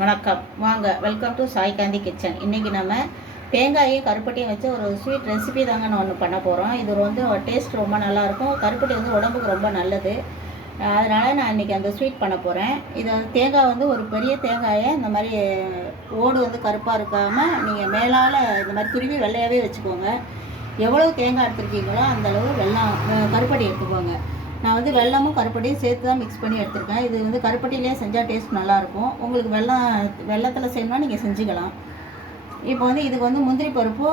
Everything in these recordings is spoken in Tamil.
வணக்கம். வாங்க welcome to Sai Kanthi kitchen இன்றைக்கி நம்ம தேங்காயும் கருப்பட்டியும் வச்சு ஒரு ஸ்வீட் ரெசிபி தாங்க நான் ஒன்று பண்ண போகிறோம் இது வந்து டேஸ்ட் ரொம்ப நல்லாயிருக்கும் கருப்பட்டி வந்து உடம்புக்கு ரொம்ப நல்லது. அதனால் நான் இன்றைக்கி அந்த ஸ்வீட் பண்ண போகிறேன் இது வந்து தேங்காய் வந்து ஒரு பெரிய தேங்காயை இந்த மாதிரி ஓடு வந்து கருப்பாக இருக்காமல் நீங்கள் மேலால் இந்த மாதிரி துருவி வெள்ளையாகவே வச்சுக்கோங்க. எவ்வளோ தேங்காய் எடுத்துருக்கீங்களோ அந்த அளவு வெள்ளம் கருப்பட்டி எடுத்துக்கோங்க. நான் வந்து வெல்லமும் கருப்பட்டியும் சேர்த்து தான் மிக்ஸ் பண்ணி எடுத்திருக்கேன். இது வந்து கருப்பட்டிலே செஞ்சால் டேஸ்ட் நல்லாயிருக்கும். உங்களுக்கு வெல்லம் வெள்ளத்தில் செய்யணும்னா நீங்கள் செஞ்சுக்கலாம். இப்போ வந்து இதுக்கு வந்து முந்திரி பருப்பு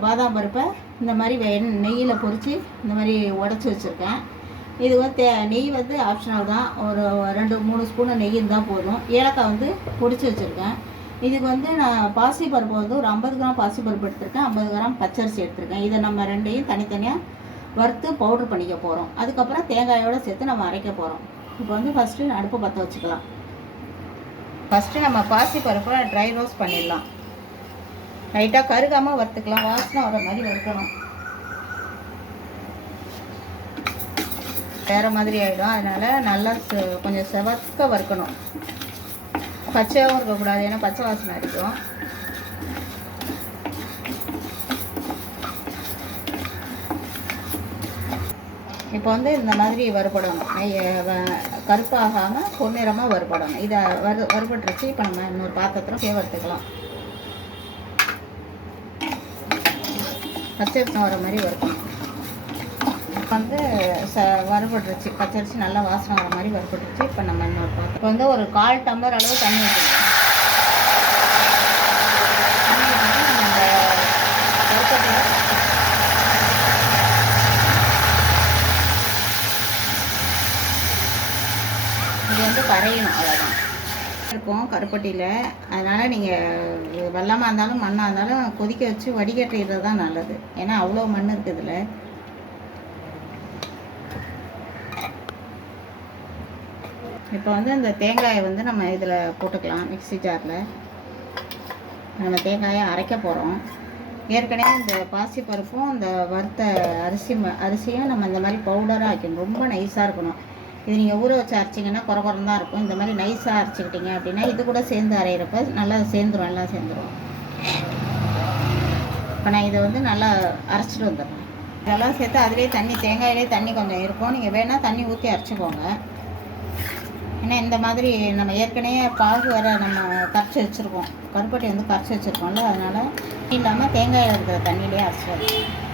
பாதாம் பருப்பை இந்த மாதிரி வெ- நெய்யில் பொறிச்சு இந்த மாதிரி உடச்சி வச்சுருக்கேன். இது வந்து தே- நெய் வந்து ஆப்ஷனல் தான். ஒரு ரெண்டு மூணு ஸ்பூனு நெய் இருந்தால் போதும். ஏலக்காய் வந்து பொடிச்சு வச்சுருக்கேன். இதுக்கு வந்து நான் பாசி பருப்பு வந்து ஒரு ஐம்பது கிராம் பாசி பருப்பு எடுத்திருக்கேன். ஐம்பது கிராம் பச்சரிசி எடுத்திருக்கேன். இதை நம்ம ரெண்டையும் தனித்தனியாக வறுத்து பவுட்ரு பண்ணிக்க போகிறோம் அதுக்கப்புறம் தேங்காயோடு சேர்த்து நம்ம அரைக்க போகிறோம் இப்போ வந்து ஃபஸ்ட்டு அடுப்பு பற்ற வச்சுக்கலாம். ஃபஸ்ட்டு நம்ம பாசி பருப்பை ட்ரை ரோஸ்ட் பண்ணிடலாம். லைட்டாக கருகாமல் வறுத்துக்கலாம். வாசனை வர மாதிரி வறுக்கணும். வேறு மாதிரி ஆகிடும் அதனால் நல்லா கொஞ்சம் செவக்க வறுக்கணும். பச்சையாகவும் இருக்கக்கூடாது. ஏன்னா பச்சை வாசனை அடிக்கும். இப்போ வந்து இந்த மாதிரி வறுபடணும் கருப்பாகாமல் பொன்னிறமாக வறுபடணும் இதை வறு வறுபட்டுருச்சு இப்போ நம்ம இன்னொரு பாத்திரத்தில் சேவர்த்துக்கலாம் பச்சரிசம் வர மாதிரி வறுக்கணும். இப்போ வந்து ச வறுபட்டுருச்சு பச்சரிசி நல்லா வாசனை வர மாதிரி வறுபட்டுருச்சு இப்போ நம்ம இன்னொரு பாத்திரம். இப்போ வந்து ஒரு கால் டம்ளர் அளவு தண்ணி ஊற்றிக்கலாம் தண்ணி ஊற்றிட்டு நம்ம இந்த வறுப்பட்டியில் இது வந்து கரையணும் அவ்வளோதான் இருக்கும் கருப்பட்டியில். அதனால் நீங்கள் வெள்ளமாக இருந்தாலும் மண்ணாக இருந்தாலும் கொதிக்க வச்சு வடிகட்டிடுறது தான் நல்லது. ஏன்னா அவ்வளோ மண் இருக்குது இதில். இப்போ வந்து இந்த தேங்காயை வந்து நம்ம இதில் போட்டுக்கலாம் மிக்ஸி ஜாரில். நம்ம தேங்காயை அரைக்க போகிறோம் ஏற்கனவே இந்த பாசி பருப்பும் இந்த வறுத்த அரிசி ம அரிசியும் நம்ம இந்த மாதிரி பவுடராக ஆக்கணும் ரொம்ப நைஸாக இருக்கணும். இது நீங்கள் ஊற வச்சு அரைச்சிங்கன்னா குறை குறம் தான் இருக்கும். இந்த மாதிரி நைஸாக அரைச்சிக்கிட்டீங்க அப்படின்னா இது கூட சேர்ந்து அரைகிறப்ப நல்லா சேர்ந்துரும் எல்லாம் சேர்ந்துரும். இப்போ நான் இதை வந்து நல்லா அரைச்சிட்டு வந்துடுறேன். இதெல்லாம் சேர்த்து அதிலே தண்ணி தேங்காயிலே தண்ணி கொஞ்சம் இருக்கும். நீங்கள் வேணால் தண்ணி ஊற்றி அரைச்சிக்கோங்க. ஏன்னா இந்த மாதிரி நம்ம ஏற்கனவே பாகு வர நம்ம கரைச்சி வச்சுருக்கோம். கருப்பட்டி வந்து கரைச்சி வச்சுருக்கோம்ல அதனால் இல்லாமல் தேங்காயில் இருக்கிற தண்ணியிலே அரைச்சி வச்சுருக்கோம்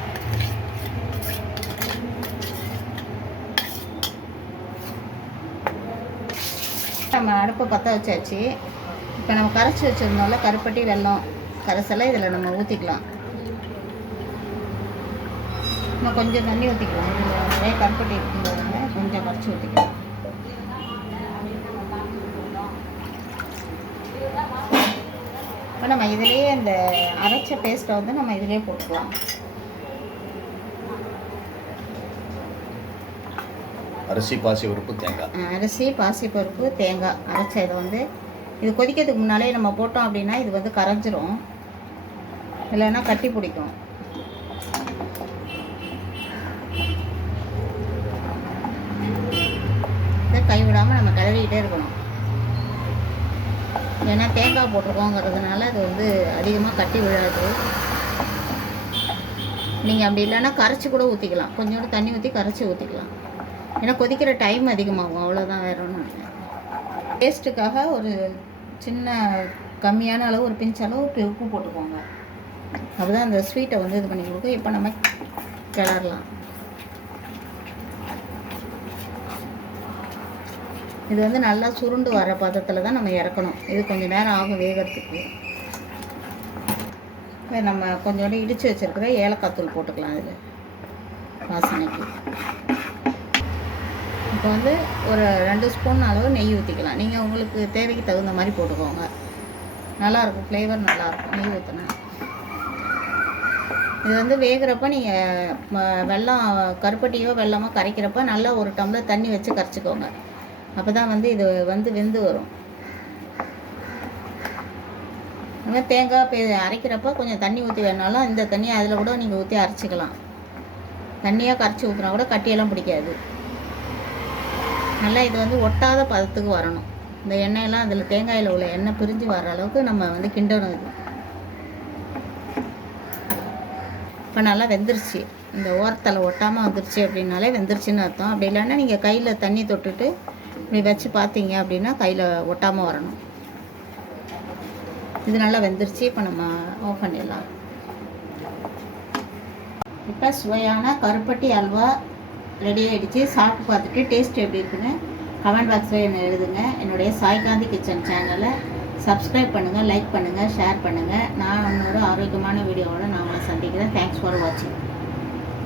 நம்ம அடுப்பை பற்ற வச்சாச்சு. இப்போ நம்ம கரைச்சி வச்சுருந்தோம்ல கருப்பட்டி வெல்லம் கரைசலை இதில் நம்ம ஊற்றிக்கலாம் இன்னும் கொஞ்சம் தண்ணி ஊற்றிக்கலாம் இதில் நிறைய கருப்பட்டி இருக்கும்போதுங்க கொஞ்சம் கரைச்சி ஊற்றிக்கலாம் இப்போ நம்ம இதுலேயே இந்த அரைச்ச பேஸ்ட்டை வந்து நம்ம இதிலே போட்டுக்கலாம். அரிசி பாசி பருப்பு தேங்காய். அரிசி அரிசி பாசிப்பருப்பு தேங்காய் அரைச்ச இதை வந்து இது கொதிக்கிறதுக்கு முன்னாலே நம்ம போட்டோம் அப்படின்னா இது வந்து கரைஞ்சிரும். இல்லைன்னா கட்டி பிடிக்கும். இதை கைவிடாமல் நம்ம கழுவிக்கிட்டே இருக்கணும். ஏன்னா தேங்காய் போட்டிருக்கோங்கிறதுனால அது வந்து அதிகமாக கட்டி விழாது. நீங்கள் அப்படி இல்லைன்னா கரைச்சி கூட ஊற்றிக்கலாம் கொஞ்சோண்டு தண்ணி ஊற்றி கரைச்சி ஊற்றிக்கலாம் ஏன்னா கொதிக்கிற டைம் அதிகமாகும். அவ்வளோதான் வேற ஒன்றும் டேஸ்ட்டுக்காக ஒரு சின்ன கம்மியான அளவு ஒரு பிஞ்ச் அளவுக்கு உப்பு போட்டுக்கோங்க. அப்பதான் அந்த ஸ்வீட்டை வந்து இது பண்ணி கொடுக்கும். இப்போ நம்ம கிளறலாம். இது வந்து நல்லா சுருண்டு வர பதத்தில் தான் நம்ம இறக்கணும். இது கொஞ்சம் நேரம் ஆகும் வேகிறதுக்கு. நம்ம கொஞ்சோண்டு இடித்து வச்சிருக்கிற ஏலக்காய் தூள் போட்டுக்கலாம் அதில் வாசனைக்கு. இப்போ வந்து ஒரு ரெண்டு ஸ்பூன் அளவு நெய் ஊற்றிக்கலாம் நீங்கள் உங்களுக்கு தேவைக்கு தகுந்த மாதிரி போட்டுக்கோங்க. நல்லாயிருக்கும் ஃப்ளேவர் நல்லாயிருக்கும் நெய் ஊற்றினா இது வந்து வேகிறப்ப நீங்கள் வெல்லம் கருப்பட்டியோ வெள்ளமோ கரைக்கிறப்ப நல்லா ஒரு டம்ளர் தண்ணி வச்சு கரைச்சிக்கோங்க. அப்போ தான் வந்து இது வந்து வெந்து வரும். தேங்காய் பே அரைக்கிறப்ப கொஞ்சம் தண்ணி ஊற்றி வேணாலும் இந்த தண்ணியை அதில் கூட நீங்கள் ஊற்றி அரைச்சிக்கலாம். தண்ணியாக கரைச்சி ஊற்றினா கூட கட்டியெல்லாம் பிடிக்காது. நல்லா இது வந்து ஒட்டாத பதத்துக்கு வரணும். இந்த எண்ணெயெல்லாம் அதில் தேங்காயில் உள்ள எண்ணெய் பிரிஞ்சு வர அளவுக்கு நம்ம வந்து கிண்டணும் இது. இப்போ நல்லா வெந்துருச்சு. இந்த ஓரத்தில் ஒட்டாமல் வந்துருச்சு அப்படின்னாலே வெந்துருச்சுன்னு அர்த்தம். அப்படி இல்லைன்னா நீங்கள் கையில் தண்ணி தொட்டுட்டு இப்படி வச்சு பார்த்தீங்க அப்படின்னா கையில் ஒட்டாமல் வரணும். இது நல்லா வெந்துருச்சு. இப்போ நம்ம ஆஃப் பண்ணிடலாம். இப்போ சுவையான கருப்பட்டி அல்வா ரெடி ஆகிடுச்சு சாப்பிட்டு பார்த்துட்டு டேஸ்ட் எப்படி இருக்குன்னு கமெண்ட் பாக்ஸில் என்ன எழுதுங்க. என்னுடைய சாய்காந்தி கிச்சன் சேனலை சப்ஸ்கிரைப் பண்ணுங்கள் லைக் பண்ணுங்கள் ஷேர் பண்ணுங்கள் நான் இன்னொரு ஆரோக்கியமான வீடியோவோடு நான் உங்களை சந்திக்கிறேன். தேங்க்ஸ் ஃபார் வாட்சிங்